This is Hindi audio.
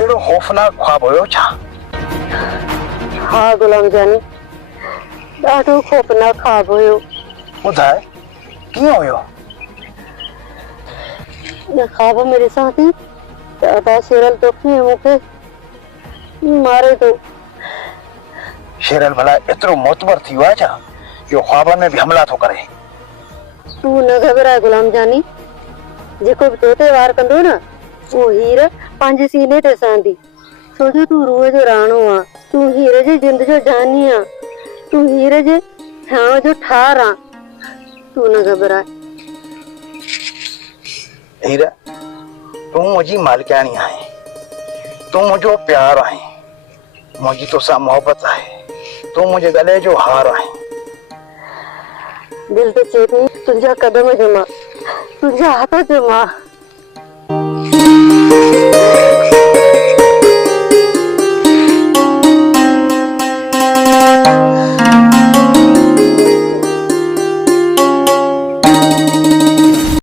एड़ो खौफनाक ख्वाब हुयो छा? हाँ गुलाम जानी, ॾाढो खौफनाक ख्वाब हुयो। ॿुधाए कीअं हुयो? ये ख्वाब मेरे साथ ही अदा शेरल तो कीअं मूंखे मारे थो। शेरल भला एतिरो मोतबर थी वियो आहे छा जो ख्वाबनि में बि हमला थो करे? तू न घबराए गुलाम जानी, जेको बि तो ते वार कंदो न वो हीर पंहिंजे सीने ते सहंदी। छो जो तू रूह जो राणो आ, तू हीर जे जिंद जो जानी आ, तू हीर जे थियण जो ठार आ। तू न घबराए। हीर, तूं मुंहिंजी मालिकाणी आहे, तूं मुंहिंजो प्यार आहे, मुंहिंजी तोसां मोहबत आहे, तूं मुंहिंजे गले जो हार आहे। दिल ते चेती तुंहिंजा कदम जुमा, तुंहिंजा हथ जुमा।